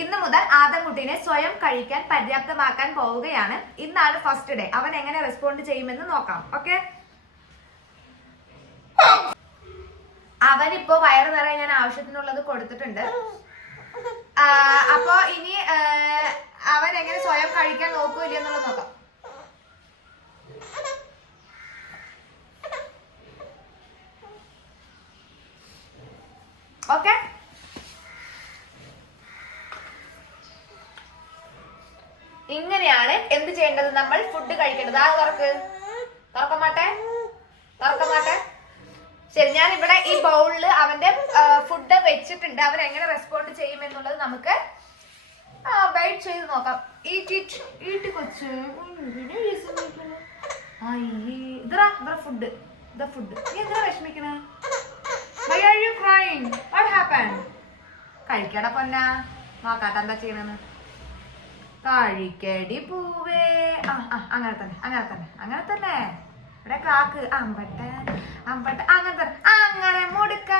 ഇന്ന് മുതൽ ആദംകുട്ടീനെ സ്വയം കഴിക്കാൻ പര്യാപ്തമാക്കാൻ പോവുകയാണ്. ഇന്നാണ് ഫസ്റ്റ് ഡേ അവൻ എങ്ങനെ റെസ്പോണ്ട് ചെയ്യുമെന്ന് നോക്കാം. ഓക്കെ അവനിപ്പോ വയറ് നിറയെ ഞാൻ ആവശ്യത്തിനുള്ളത് കൊടുത്തിട്ടുണ്ട്. അപ്പോ ഇനി അവൻ എങ്ങനെ സ്വയം കഴിക്കാൻ നോക്കൂല്ലേ എന്നുള്ളത് നോക്കാം. ഓക്കെ ഇങ്ങനെയാണ് എന്ത് ചെയ്യേണ്ടത് നമ്മൾ ഫുഡ് കഴിക്കേണ്ടത്? ആ തുറക്ക്? തുറക്ക മാട്ടെ തുറക്ക മാട്ടെ ശരി ഞാൻ ഇവിടെ ഈ ബൗളിൽ അവന്റെ ഫുഡ് വെച്ചിട്ടുണ്ട്. അവൻ എങ്ങനെ റെസ്പോണ്ട് ചെയ്യും എന്നുള്ളത് നമുക്ക് വെയിറ്റ് ചെയ്ത് നോക്കാം. ഈറ്റ് കൊച്ച്. ഫുഡ് ഇതാ ഫുഡ് നീ വിഷമിക്കണേ? Are you? വാട്ട് ഹാപ്പൻ കഴിക്കട പൊന്ന. നോക്കാട്ടെ എന്താ ചെയ്യണെന്ന്. കഴിക്കടി പൂവേ. ആ ആ അങ്ങനെ തന്നെ അങ്ങനെ തന്നെ അങ്ങനെ തന്നെ. ഇവിടെ കാക്ക് അമ്പട്ട അമ്പട്ട അങ്ങനെ തന്നെ അങ്ങനെ മുടുക്ക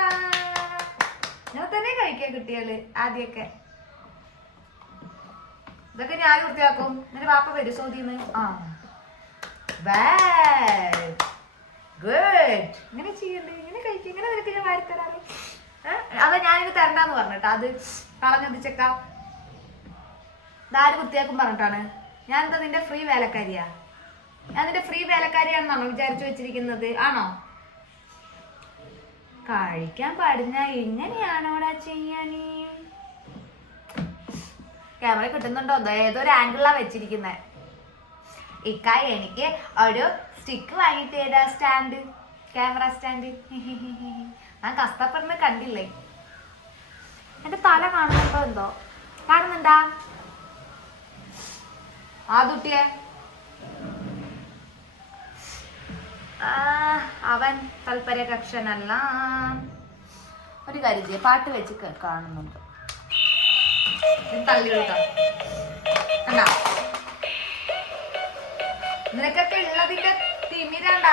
ഞാൻ തന്നെ കഴിക്കാൻ കുട്ടികൾ ആദ്യൊക്കെ. ഇതൊക്കെ ഞാൻ വൃത്തിയാക്കും. എന്നിട്ട് വാപ്പ വരും സോദീന്ന്. ആ. ഗുഡ് ഇങ്ങനെ ചെയ്യണ്ടേ ഇങ്ങനെ കഴിക്കും ഇങ്ങനെ നിനക്ക് ഞാൻ വാരി തരാറ് ഏഹ് അത് ഞാനിത് തരണ്ടെന്ന് പറഞ്ഞിട്ടാ അത് കളഞ്ഞൊതിച്ചേക്കാം ഇതാര് വൃത്തിയാക്കും പറഞ്ഞിട്ടാണ്. ഞാൻ എന്താ നിന്റെ ഫ്രീ വേലക്കാരിയാ? ഞാൻ നിന്റെ ഫ്രീ വേലക്കാരിയാണെന്നാണോ വിചാരിച്ചു വെച്ചിരിക്കുന്നത്? ആണോ? കഴിക്കാൻ പാടില്ല. എങ്ങനെയാണോടാ ചെയ്യാനീ ക്യാമറ കിട്ടുന്നുണ്ടോ? ഏതൊരു ആംഗിളിലാ വെച്ചിരിക്കുന്നത് ഇക്ക എനിക്ക് ഒരു സ്റ്റിക്ക് വാങ്ങിട്ട് ഏതാ സ്റ്റാൻഡ് ക്യാമറ സ്റ്റാൻഡ് ഞാൻ കഷ്ടപ്പെടുന്ന കണ്ടില്ലേ? എന്റെ തല കാണുന്നുണ്ടോ എന്തോ? കാണുന്നുണ്ടാ? ആ അവൻ തൽപര കക്ഷനല്ല ഒരു കാര്യം പാട്ട് വെച്ച് കാണുന്നുണ്ട്. തള്ളി കൊടുക്കാം നിനക്കൊക്കെ ഉള്ളതിന്റെ തിമിരണ്ട.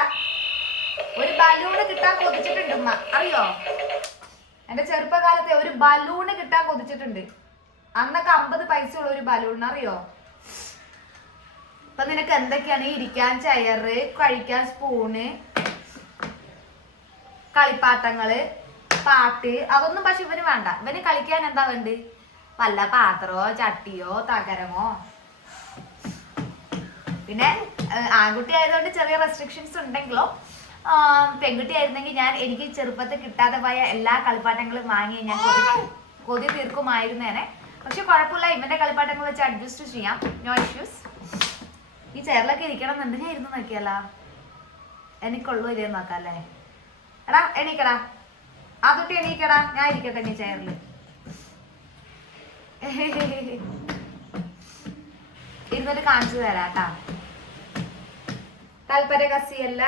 ഒരു ബലൂണ് കിട്ടാൻ കൊതിച്ചിട്ടുണ്ട് ഉമ്മ. അറിയോ? എന്റെ ചെറുപ്പകാലത്തെ ഒരു ബലൂണ് കിട്ടാൻ കൊതിച്ചിട്ടുണ്ട്. അന്നൊക്കെ അമ്പത് പൈസ ഉള്ള ഒരു ബലൂൺ അറിയോ? ഇപ്പൊ നിനക്ക് എന്തൊക്കെയാണ് ഇരിക്കാൻ ചെയറ് കഴിക്കാൻ സ്പൂണ് കളിപ്പാട്ടങ്ങൾ പാട്ട്? അതൊന്നും പക്ഷെ ഇവന് വേണ്ട. ഇവന് കളിക്കാൻ എന്താ വേണ്ട? വല്ല പാത്രമോ ചട്ടിയോ തകരമോ? പിന്നെ ആൺകുട്ടി ആയതുകൊണ്ട് ചെറിയ റെസ്ട്രിക്ഷൻസ് ഉണ്ടെങ്കിലോ പെൺകുട്ടി ആയിരുന്നെങ്കിൽ ഞാൻ എനിക്ക് ചെറുപ്പത്തിൽ കിട്ടാതെ പോയ എല്ലാ കളിപ്പാട്ടങ്ങളും വാങ്ങി ഞാൻ കൊതി തീർക്കുമായിരുന്നേനെ. പക്ഷെ കുഴപ്പമില്ല ഇവന്റെ കളിപ്പാട്ടങ്ങൾ വെച്ച് അഡ്ജസ്റ്റ് ചെയ്യാം. നോ ഇഷ്യൂസ് ഈ ചെയറിലൊക്കെ ഇരിക്കണം എന്നുണ്ട് ഞാൻ ഇരുന്ന് നോക്കിയല്ല? എനിക്കുള്ളൂ ഇതേ നോക്കാം അല്ലേ എടാ എണീക്കടാ. ആ തൊട്ടി എണീക്കടാ. ഞാൻ ഇരിക്കട്ടെ നീ ചെയറിൽ ഇരുന്നിട്ട് കാണിച്ചു തരാം കേട്ടാ താല്പര്യ കസിയല്ല